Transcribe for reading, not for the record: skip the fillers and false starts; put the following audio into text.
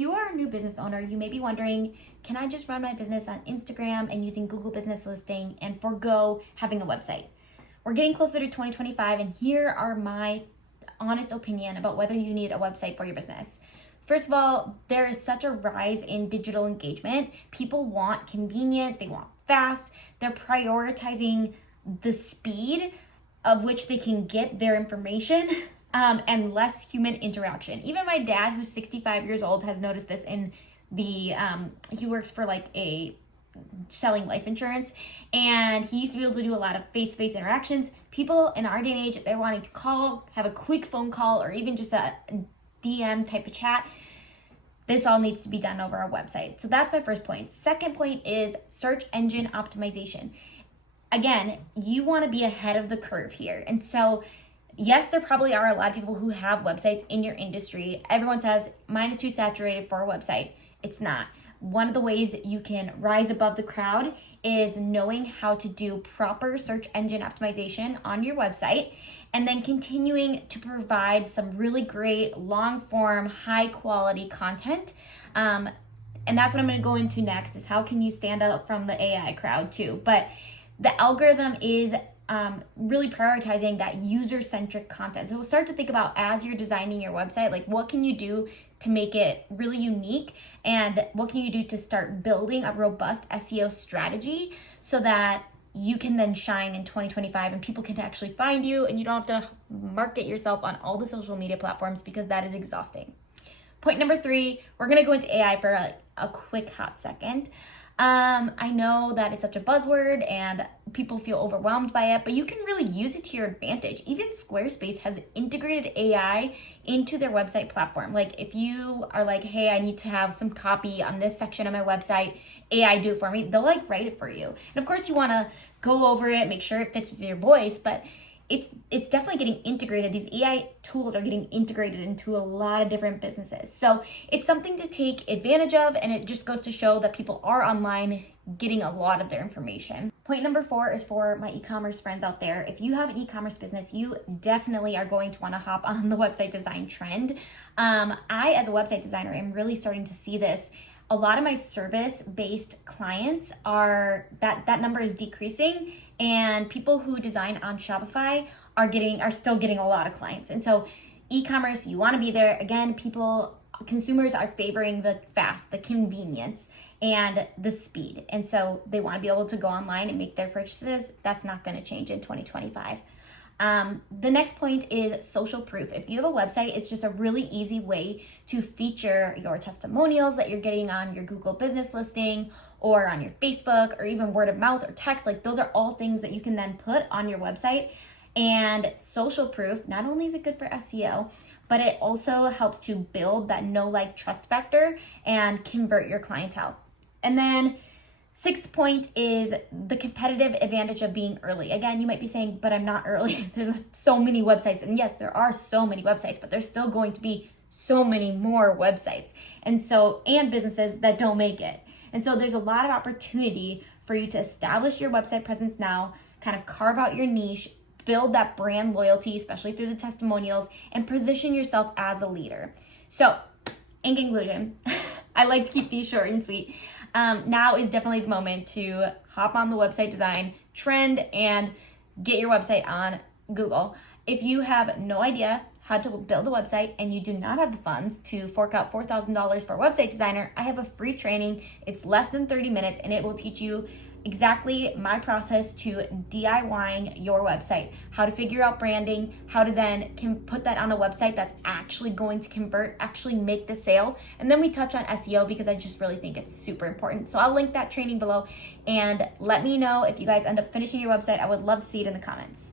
you are a new business owner, you may be wondering, can I just run my business on Instagram and using Google Business Listing and forego having a website? We're getting closer to 2025, and here are my honest opinion about whether you need a website for your business. First of all, there is such a rise in digital engagement. People want convenient, they want fast, they're prioritizing the speed of which they can get their information and less human interaction. Even my dad, who's 65 years old, has noticed this in the, he works for like a selling life insurance, and he used to be able to do a lot of face-to-face interactions. People in our day and age, they're wanting to call, have a quick phone call, or even just a DM type of chat. This all needs to be done over our website. So that's my first point. Second point is search engine optimization. Again, you want to be ahead of the curve here. And so yes, there probably are a lot of people who have websites in your industry. Everyone says mine is too saturated for a website. It's not. One of the ways you can rise above the crowd is knowing how to do proper search engine optimization on your website, and then continuing to provide some really great long form, high quality content. And that's what I'm going to go into next, is how can you stand out from the AI crowd too. But the algorithm is really prioritizing that user-centric content. So we'll start to think about, as you're designing your website, like what can you do to make it really unique, and what can you do to start building a robust SEO strategy so that you can then shine in 2025 and people can actually find you and you don't have to market yourself on all the social media platforms, because that is exhausting. Point number 3, we're going to go into AI for a quick hot second. I know that it's such a buzzword and people feel overwhelmed by it, but you can really use it to your advantage. Even Squarespace has integrated AI into their website platform. Like if you are like, hey, I need to have some copy on this section of my website, AI do it for me, they'll like write it for you. And of course you want to go over it, make sure it fits with your voice, but it's definitely getting integrated. These AI tools are getting integrated into a lot of different businesses. So it's something to take advantage of, and it just goes to show that people are online getting a lot of their information. Point number 4 is for my e-commerce friends out there. If you have an e-commerce business, you definitely are going to want to hop on the website design trend. I, as a website designer, am really starting to see this. A lot of my service-based clients are, that number is decreasing, and people who design on Shopify are still getting a lot of clients. And so e-commerce, you want to be there. Again, consumers are favoring the fast, the convenience, and the speed. And so they want to be able to go online and make their purchases. That's not going to change in 2025. The next point is social proof. If you have a website, it's just a really easy way to feature your testimonials that you're getting on your Google Business Listing or on your Facebook, or even word of mouth or text. Like those are all things that you can then put on your website. And social proof, not only is it good for SEO, but it also helps to build that know, like, trust factor and convert your clientele. And then 6th point is the competitive advantage of being early. Again, you might be saying, but I'm not early. There's so many websites. And yes, there are so many websites, but there's still going to be so many more websites and businesses that don't make it. And so there's a lot of opportunity for you to establish your website presence now, kind of carve out your niche, build that brand loyalty, especially through the testimonials, and position yourself as a leader. So in conclusion, I like to keep these short and sweet. Now is definitely the moment to hop on the website design trend and get your website on Google. If you have no idea how to build a website and you do not have the funds to fork out $4,000 for a website designer, I have a free training. It's less than 30 minutes, and it will teach you exactly my process to DIYing your website, how to figure out branding, how to then put that on a website that's actually going to convert, actually make the sale. And then we touch on SEO, because I just really think it's super important. So I'll link that training below, and let me know if you guys end up finishing your website. I would love to see it in the comments.